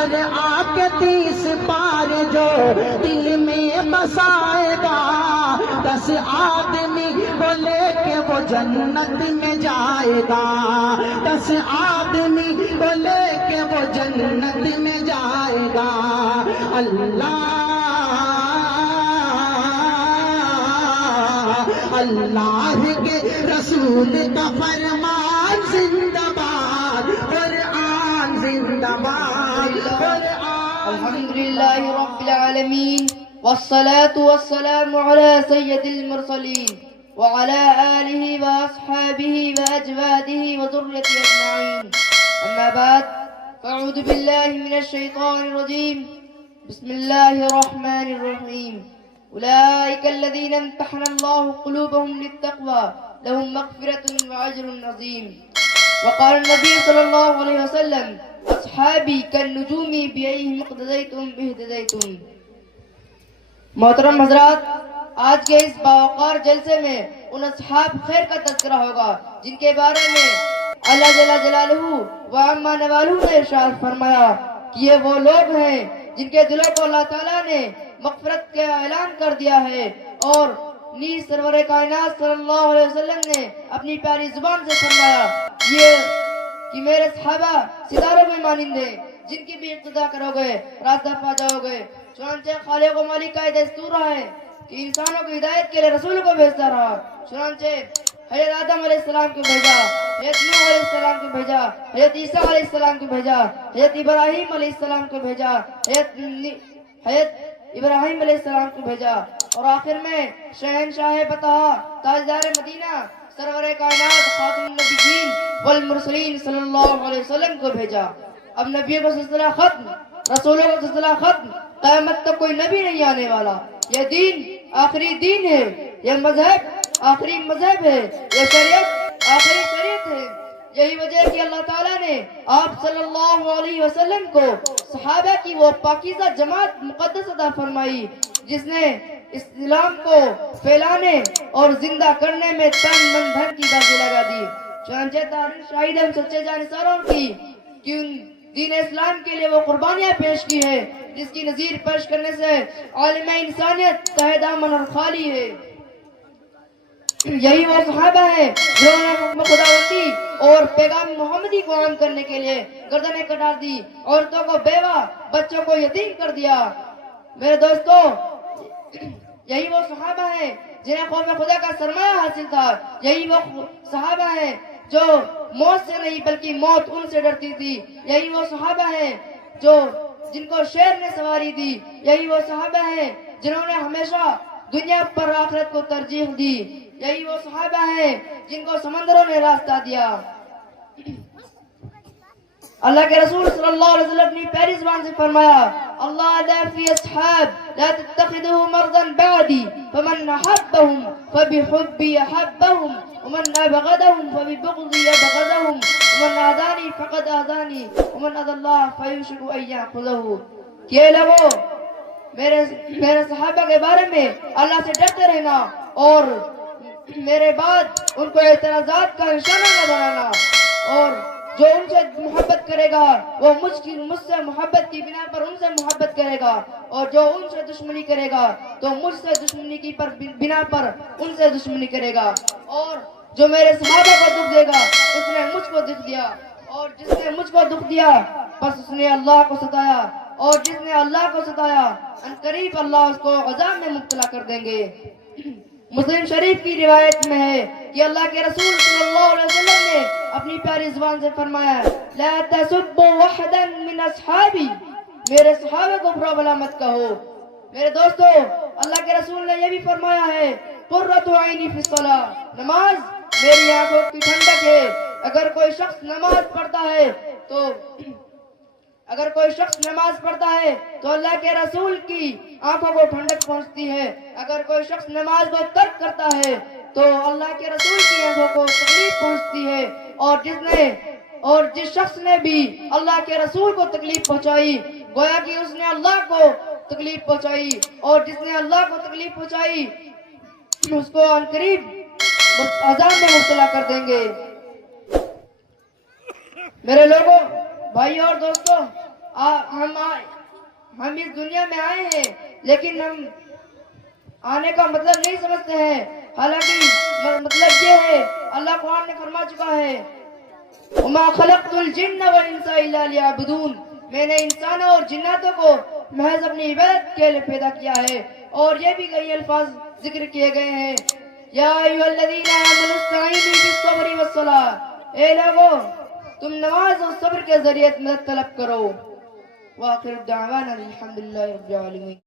اور آ کے 30 پار جو دل میں بسائے گا، 10 آدمی کو لے کے وہ جنت میں جائے گا، 10 آدمی کو لے کے وہ جنت میں جائے گا۔ اللہ کے رسول کا فرمان زندہ باد، قرآن زندہ باد، قرآن۔ الحمدللہ رب العالمین والصلاة والسلام على سید المرسلین وعلى آلہ واصحابہ وازواجہ وذریتہ اجمعین، اما بعد فاعوذ باللہ من الشیطان الرجیم، بسم اللہ الرحمن الرحیم۔ أولئك الذين امتحن الله قلوبهم للتقوى لهم مغفرة وأجر عظيم۔ وقال النبي صلى الله عليه وسلم أصحابي كالنجوم بأيهم اقتديتم اهتديتم۔ محترم حضرات، آج کے اس باوقار جلسے میں ان اصحاب خیر کا تذکرہ ہوگا جن کے بارے میں اللہ جل جلالہ و عما نوالہ نے ارشاد فرمایا کہ یہ وہ لوگ ہیں جن کے دلوں کو اللہ تعالیٰ نے مغفرت کا اعلان کر دیا ہے، اور نیز سرور کائنات صلی اللہ علیہ وسلم نے اپنی پیاری زبان سے فرمایا یہ کہ میرے صحابہ ستاروں کے مانند ہیں، جن کی بھی اقتدا کرو گے راستہ پا جاؤ گے۔ چنانچہ خالق و مالک کا دستور رہا ہے کہ انسانوں کی ہدایت کے لیے رسول کو بھیجتا رہا۔ چنانچہ حضرت آدم علیہ السلام کو بھیجا، حضرت نوح علیہ السلام کو بھیجا، حضرت عیسیٰ علیہ السلام کو بھیجا، حضرت ابراہیم علیہ السلام کو بھیجا، حضرت ابراہیم علیہ السلام کو بھیجا، اور آخر میں شہنشاہ بطحا تاجدار مدینہ سرور کائنات خاتم النبیین والمرسلین صلی اللہ علیہ وسلم کو بھیجا۔ اب نبیوں کا سلسلہ ختم، رسولوں کا سلسلہ ختم، قیامت تک کوئی نبی نہیں آنے والا۔ یہ دین آخری دین ہے، یہ مذہب آخری مذہب ہے، یہ شریعت آخری شریعت ہے۔ یہی وجہ ہے کہ اللہ تعالیٰ نے آپ صلی اللہ علیہ وسلم کو صحابہ کی وہ پاکیزہ جماعت مقدس عطا فرمائی جس نے اسلام کو پھیلانے اور زندہ کرنے میں تن من دھن کی بازی لگا دی۔ چنانچہ تاریخ شاہد ہم سچے جانساروں کی کہ ان دین اسلام کے لیے وہ قربانیاں پیش کی ہے جس کی نظیر پیش کرنے سے عالم انسانیت تہہ دامن اور خالی ہے۔ یہی وہ صحابہ ہیں جنہوں نے حکم خداوندی اور پیغام محمدی کو عام کرنے کے لیے گردنیں کٹا دی، عورتوں کو بیوہ، بچوں کو یتیم کر دیا۔ میرے دوستو، یہی وہ صحابہ ہیں جنہیں قوم خدا کا سرمایہ حاصل تھا، یہی وہ صحابہ ہیں جو موت سے نہیں بلکہ موت ان سے ڈرتی تھی، یہی وہ صحابہ ہیں جن کو شیر نے سواری دی، یہی وہ صحابہ ہیں جنہوں نے ہمیشہ دنیا پر آخرت کو ترجیح دی، یہی وہ صحابہ ہیں جن کو سمندروں نے راستہ دیا۔ اللہ کے رسول صلی اللہ علیہ وسلم نے پیاری زبان سے فرمایا اللہ لا فی اصحاب لا تتخذوا مرضا بعدی فمن احبهم فبحبی احبهم ومن ابغضهم فببغضی ابغضهم ومن آذانی فقد آذانی ومن اذى اللہ فیوشک ان یأخذہ۔ کہ اے لوگو، میرے صحابہ کے بارے میں اللہ سے ڈرتے رہنا اور میرے بعد ان کو اعتراضات کا نشانہ نہ بنانا، اور جو ان سے محبت کرے گا وہ مجھ سے محبت کی بنا پر ان سے محبت کرے گا، اور جو ان سے دشمنی کرے گا تو مجھ سے دشمنی کی بنا پر ان سے دشمنی کرے گا، اور جو میرے صحابہ کو دکھ دے گا اس نے مجھ کو دکھ دیا، اور جس نے مجھ کو دکھ دیا بس اس نے اللہ کو ستایا، اور جس نے اللہ کو ستایا ان قریب اللہ اس کو عذاب میں مبتلا کر دیں گے۔ مسلم شریف کی روایت میں ہے کہ اللہ کے رسول صلی اللہ علیہ وسلم نے اپنی پیاری زبان سے فرمایا لا تسبوا وحدا من اصحابی، میرے صحابہ کو برا بھلا مت کہو۔ میرے دوستو، اللہ کے رسول نے یہ بھی فرمایا ہے قرۃ عینی فی الصلاۃ، نماز میری آنکھوں کی ٹھنڈک ہے۔ اگر کوئی شخص نماز پڑھتا ہے تو اللہ کے رسول کی آنکھوں کو ٹھنڈک پہنچتی ہے، اگر کوئی شخص نماز کو ترک کرتا ہے تو اللہ کے رسول کی آنکھوں کو تکلیف پہنچتی ہے، اور جس شخص نے بھی اللہ کے رسول کو تکلیف پہنچائی گویا کہ اس نے اللہ کو تکلیف پہنچائی، اور جس نے اللہ کو تکلیف پہنچائی اس کو عنقریب عذاب میں مبتلا کر دیں گے۔ میرے لوگوں، بھائی اور دوستوں، ہم اس دنیا میں آئے ہیں لیکن ہم آنے کا مطلب نہیں سمجھتے ہیں، حالانکہ مطلب یہ ہے اللہ قرآن نے فرما چکا ہے وَمَا خَلَقْتُ الْجِنَّ وَالْإِنسَ إِلَّا لِيَعْبُدُونَ، میں نے انسانوں اور جناتوں کو محض اپنی عبادت کے لیے پیدا کیا ہے۔ اور یہ بھی کئی الفاظ ذکر کیے گئے ہیں، یا ایھا الذین آمنوا استعینوا بالصبر والصلاۃ، اے لوگو تم نماز اور صبر کے ذریعے مدد طلب کرو۔ وآخر دعوانا الحمدللہ رب العالمین۔